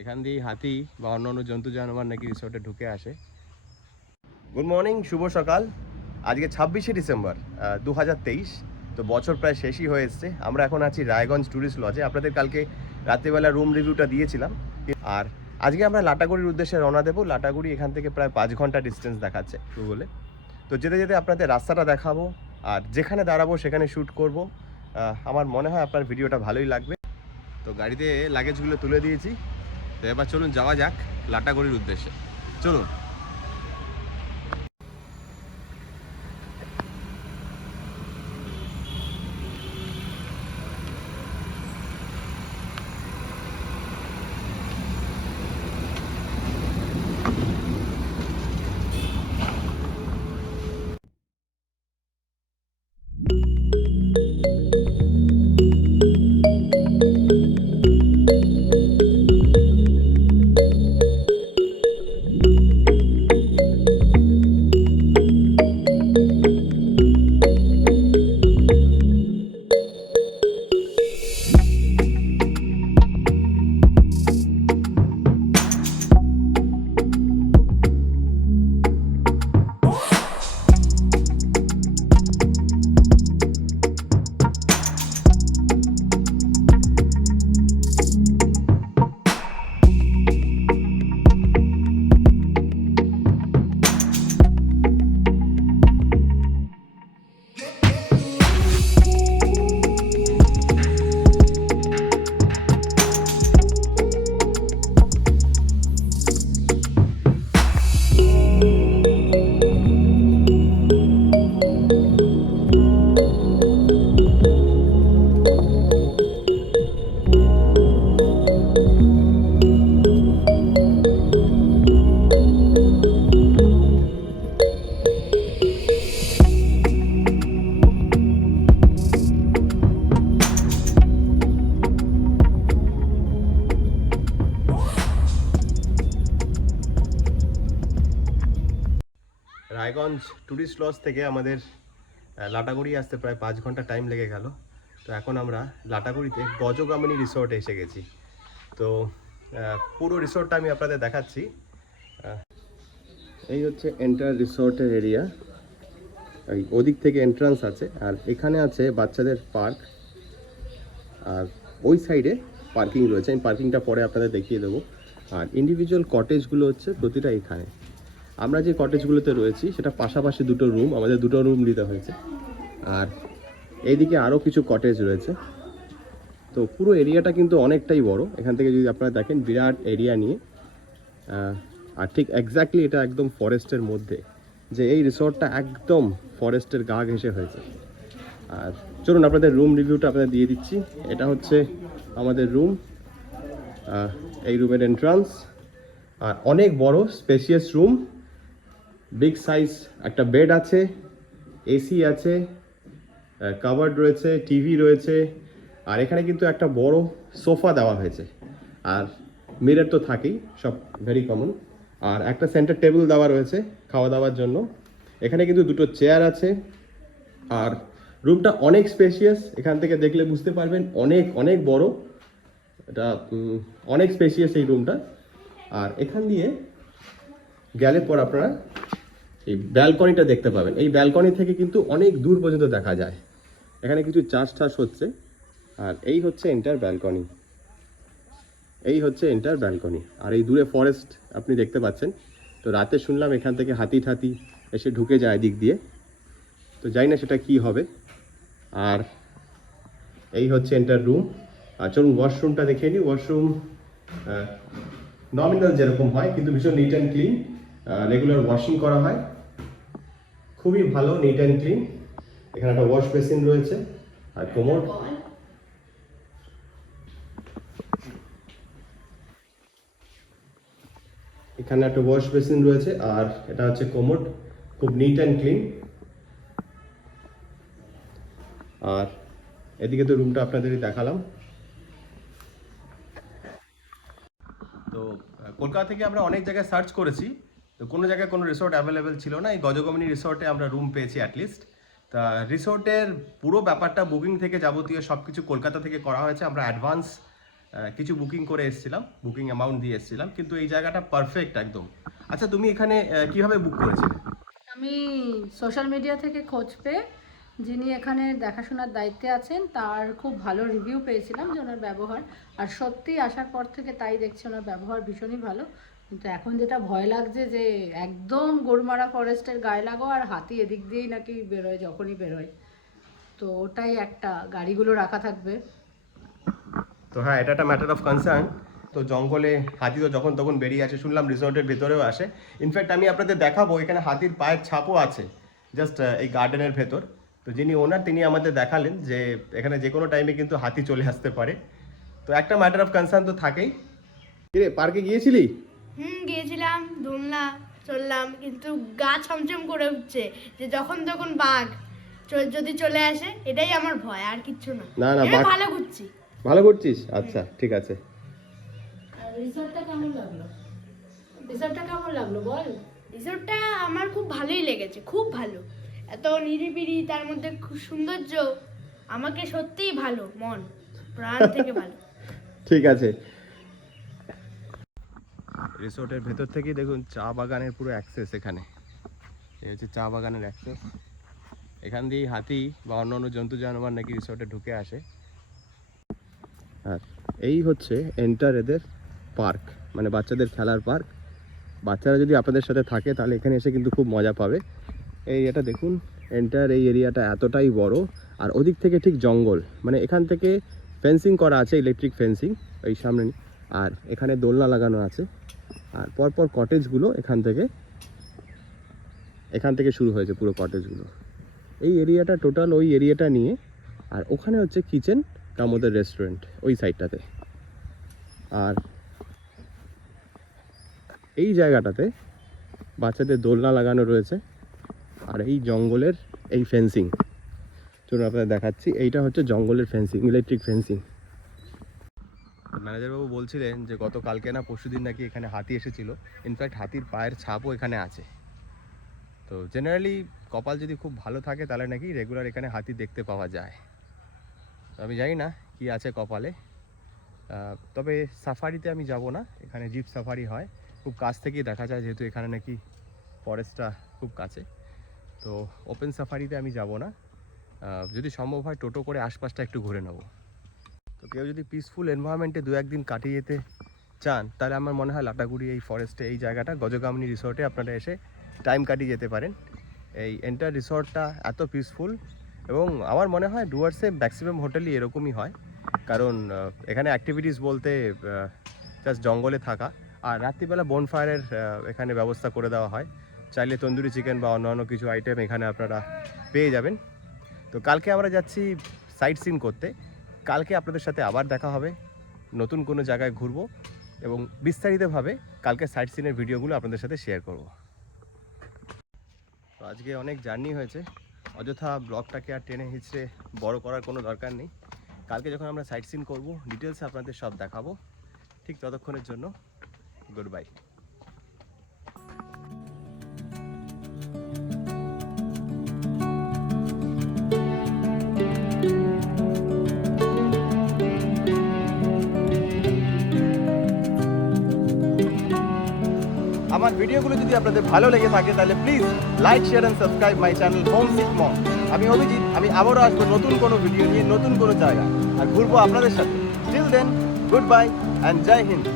এখান দিয়ে হাতি বা অন্যান্য জন্তু জানোয়ার নাকি রিসোর্টে ঢুকে আসে। গুড মর্নিং, শুভ সকাল। আজকে 26শে ডিসেম্বর 2023। তো বছর প্রায় শেষই হয়ে এসছে। আমরা এখন আছি রায়গঞ্জ ট্যুরিস্ট লজে। আপনাদের কালকে রাত্রিবেলা রুম রিভিউটা দিয়েছিলাম। আর আজকে আমরা লাটাগুড়ির উদ্দেশ্যে রওনা দেবো। লাটাগুড়ি এখান থেকে প্রায় 5 ঘন্টা ডিস্টেন্স দেখাচ্ছে গুগলে। তো যেতে যেতে আপনাদের রাস্তাটা দেখাবো, আর যেখানে দাঁড়াবো সেখানে শ্যুট করব। আমার মনে হয় আপনার ভিডিওটা ভালোই লাগবে। তো গাড়িতে লাগেজগুলো তুলে দিয়েছি। তো এবার চলুন যাওয়া যাক লাটাগুড়ির উদ্দেশ্যে। চলুন। রায়গঞ্জ ট্যুরিস্ট লজ থেকে আমাদের লাটাগুড়ি আসতে প্রায় 5 ঘন্টা টাইম লেগে গেল। তো এখন আমরা লাটাগুড়িতে গজগামিনী রিসোর্টে এসে গেছি। তো পুরো রিসোর্টটা আমি আপনাদের দেখাচ্ছি। এই হচ্ছে এন্টার রিসোর্টের এরিয়া। এই ওদিক থেকে এন্ট্রান্স আছে, আর এখানে আছে বাচ্চাদের পার্ক, আর ওই সাইডে পার্কিং রয়েছে। আমি পার্কিংটা পরে আপনাদের দেখিয়ে দেবো। আর ইন্ডিভিজুয়াল কটেজগুলো হচ্ছে প্রতিটা এখানে। আমরা যে কটেজগুলোতে রয়েছি সেটা পাশাপাশি দুটো রুম, আমাদের দুটো রুম নিতে হয়েছে। আর এইদিকে আরও কিছু কটেজ রয়েছে। তো পুরো এরিয়াটা কিন্তু অনেকটাই বড়। এখান থেকে যদি আপনারা দেখেন, বিরাট এরিয়া নিয়ে। আর ঠিক এক্স্যাক্টলি এটা একদম ফরেস্টের মধ্যে, যে এই রিসর্টটা একদম ফরেস্টের গা ঘেঁষে হয়েছে। আর চলুন আপনাদের রুম রিভিউটা আপনাদের দিয়ে দিচ্ছি। এটা হচ্ছে আমাদের রুম। এই রুমের এন্ট্রান্স, আর অনেক বড় স্পেসিয়াস রুম, বিগ সাইজ একটা বেড আছে, এসি আছে, কাভার্ড রয়েছে, টিভি রয়েছে। আর এখানে কিন্তু একটা বড় সোফা দেওয়া হয়েছে, আর মিরর তো থাকেই, সব ভেরি কমন। আর একটা সেন্টার টেবিল দেওয়া রয়েছে খাওয়া দাওয়ার জন্য। এখানে কিন্তু দুটো চেয়ার আছে। আর রুমটা অনেক স্পেশিয়াস, এখান থেকে দেখলে বুঝতে পারবেন, অনেক অনেক বড়। এটা অনেক স্পেশিয়াস এই রুমটা। আর এখান দিয়ে গেলে পর আপনারা এই ব্যালকনিটা দেখতে পাবেন। এই ব্যালকনি থেকে কিন্তু অনেক দূর পর্যন্ত দেখা যায়। এখানে কিছু চাষ টাস হচ্ছে। আর এই হচ্ছে এন্টার ব্যালকনি। এই হচ্ছে এন্টার ব্যালকনি। আর এই দূরে ফরেস্ট আপনি দেখতে পাচ্ছেন। তো রাতে শুনলাম এখান থেকে হাতি ঠাতি এসে ঢুকে যায় দিক দিয়ে। তো জানি না সেটা কি হবে। আর এই হচ্ছে এন্টার রুম। আর চলুন ওয়াশরুমটা দেখে নিই। ওয়াশরুম নমিনাল যেরকম হয়, কিন্তু ভীষণ neat and clean. Regular washing করা হয়, খুবই ভালো, নিট অ্যান্ড ক্লিন। এখানে একটা ওয়াশ বেসিন রয়েছে, আর কোমোড। এখানে একটা ওয়াশ বেসিন রয়েছে, আর এটা হচ্ছে কোমোড, খুব নিট অ্যান্ড ক্লিন। আর এদিকে তো রুমটা আপনাদেরই দেখালাম। তো কলকাতা থেকে আমরা অনেক জায়গায় সার্চ করেছি, তো কোনো জায়গায় কোনো রিসোর্ট অ্যাভেলেবেল ছিল না। এই গজগমিনী রিসোর্টে আমরা রুম পেয়েছি অ্যাটলিস্ট। তা রিসোর্টের পুরো ব্যাপারটা বুকিং থেকে যাবতীয় সব কিছু কলকাতা থেকে করা হয়েছে। আমরা অ্যাডভান্স কিছু বুকিং করে এসেছিলাম, বুকিং অ্যামাউন্ট দিয়ে এসেছিলাম, কিন্তু এই জায়গাটা পারফেক্ট একদম। আচ্ছা, তুমি এখানে কিভাবে বুক করেছিলে? আমি সোশ্যাল মিডিয়া থেকে খোঁজ পেয়ে যিনি এখানে দেখাশোনার দায়িত্বে আছেন তার খুব ভালো রিভিউ পেয়েছিলাম যে ওনার ব্যবহার, আর সত্যি আসার পর থেকে তাই দেখছি ওনার ব্যবহার ভীষণই ভালো। কিন্তু এখন যেটা ভয় লাগছে যে একদম গরুমারা ফরেস্টের গায়ে লাগো আর হাতি এদিক দিয়েই নাকি বেরোয় যখনই বেরোয়, তো ওটাই একটা, গাড়িগুলো রাখা থাকবে। তো হ্যাঁ, এটা একটা ম্যাটার অফ কনসার্ন। তো জঙ্গলে হাতি তো যখন তখন বেরিয়ে আসে, শুনলাম রিসোর্টের ভেতরেও আসে। ইনফ্যাক্ট আমি আপনাদের দেখাবো, এখানে হাতির পায়ের ছাপও আছে জাস্ট এই গার্ডেনের ভেতর। তো যিনি ওনার তিনি আমাদের দেখালেন যে এখানে যে কোনো টাইমে কিন্তু হাতি চলে আসতে পারে। তো একটা ম্যাটার অফ কনসার্ন তো থাকেই। কিরে, পার্কে গিয়েছিলি? গিয়েছিলাম, দোলনা চললাম, কিন্তু গা ছমছম করে উঠছে যে যখন তখন বাঘ যদি চলে আসে, এটাই আমার ভয়, আর কিচ্ছু না। না না, এমনি ভালো ঘুরছি। ভালো করছিস? আচ্ছা, ঠিক আছে। আর রিসোর্টটা কেমন লাগলো? রিসোর্টটা কেমন লাগলো বল? রিসোর্টটা আমার খুব ভালোই লেগেছে, খুব ভালো। এত নিরিবিলি, তার মধ্যে খুব সৌন্দর্য, আমাকে সত্যিই ভালো, মন প্রাণ থেকে ভালো। ঠিক আছে। রিসোর্টের ভেতর থেকেই দেখুন চা বাগানের পুরো অ্যাক্সেস। এখানে এই হচ্ছে চা বাগানের অ্যাক্সেস। এখান দিয়েই হাতি বা অন্যান্য জন্তু জানোয়ার নাকি রিসোর্টে ঢুকে আসে। আর এই হচ্ছে এন্টার এদের পার্ক, মানে বাচ্চাদের খেলার পার্ক। বাচ্চারা যদি আপনাদের সাথে থাকে তাহলে এখানে এসে কিন্তু খুব মজা পাবে। এই এটা দেখুন, এন্টার এই এরিয়াটা এতটাই বড়, আর ওদিক থেকে ঠিক জঙ্গল, মানে এখান থেকে ফেন্সিং করা আছে, ইলেকট্রিক ফেন্সিং এই সামনে, আর এখানে দোলনা লাগানো আছে। আর পরপর কটেজগুলো এখান থেকে শুরু হয়েছে পুরো কটেজগুলো। এই এরিয়াটা টোটাল ওই এরিয়াটা নিয়ে, আর ওখানে হচ্ছে কিচেন কামোদের রেস্টুরেন্ট ওই সাইডটাতে। আর এই জায়গাটাতে বাচ্চাদের দোলনা লাগানো রয়েছে, আর এই জঙ্গলের এই ফেন্সিং, চলুন আপনাদের দেখাচ্ছি। এইটা হচ্ছে জঙ্গলের ফেন্সিং, ইলেকট্রিক ফেন্সিং। ম্যানেজারবাবু বলছিলেন যে গতকালকে না পরশুদিন নাকি এখানে হাতি এসেছিল। ইনফ্যাক্ট হাতির পায়ের ছাপও এখানে আছে। তো জেনারেলি কপাল যদি খুব ভালো থাকে তাহলে নাকি রেগুলার এখানে হাতি দেখতে পাওয়া যায়। তো আমি জানি না কি আছে কপালে। তবে সাফারিতে আমি যাব না, এখানে জিপ সাফারি হয়, খুব কাছ থেকেই দেখা যায়, যেহেতু এখানে নাকি ফরেস্টটা খুব কাছে। তো ওপেন সাফারিতে আমি যাব না, যদি সম্ভব হয় টোটো করে আশপাশটা একটু ঘুরে নেব। তো কেউ যদি পিসফুল এনভায়রনমেন্টে দু একদিন কাটিয়ে যেতে চান তাহলে আমার মনে হয় লাটাগুড়ি এই ফরেস্টে এই জায়গাটা গজগামনি রিসোর্টে আপনারা এসে টাইম কাটিয়ে যেতে পারেন। এই এন্টার রিসোর্টটা এত পিসফুল, এবং আমার মনে হয় ডুয়ার্সে ম্যাক্সিমাম হোটেলই এরকমই হয়, কারণ এখানে অ্যাক্টিভিটিস বলতে জাস্ট জঙ্গলে থাকা, আর রাত্রিবেলা বনফায়ারের এখানে ব্যবস্থা করে দেওয়া হয়। চাইলে তন্দুরি চিকেন বা অন্যান্য কিছু আইটেম এখানে আপনারা পেয়ে যাবেন। তো কালকে আমরা যাচ্ছি সাইট সিন করতে। কালকে আপনাদের সাথে আবার দেখা হবে, নতুন কোনো জায়গায় ঘুরবো, এবং বিস্তারিতভাবে কালকে সাইট সিনের ভিডিওগুলো আপনাদের সাথে শেয়ার করব। তো আজকে অনেক জার্নি হয়েছে, অযথা ব্লগটাকে আর টেনে হিচড়ে বড় করার কোনো দরকার নেই। কালকে যখন আমরা সাইট সিন করবো ডিটেলসে আপনাদের সব দেখাবো। ঠিক ততক্ষণের জন্য গুড বাই। আমার ভিডিওগুলো যদি আপনাদের ভালো লেগে থাকে তাহলে please like, share and subscribe my channel home sick mom. আমি অভিজিৎ, আমি আবারও আসবো নতুন কোনো ভিডিও নিয়ে, নতুন কোনো জায়গা, আর ঘুরবো আপনাদের সাথে। Till then, good bye and জয় হিন্দ।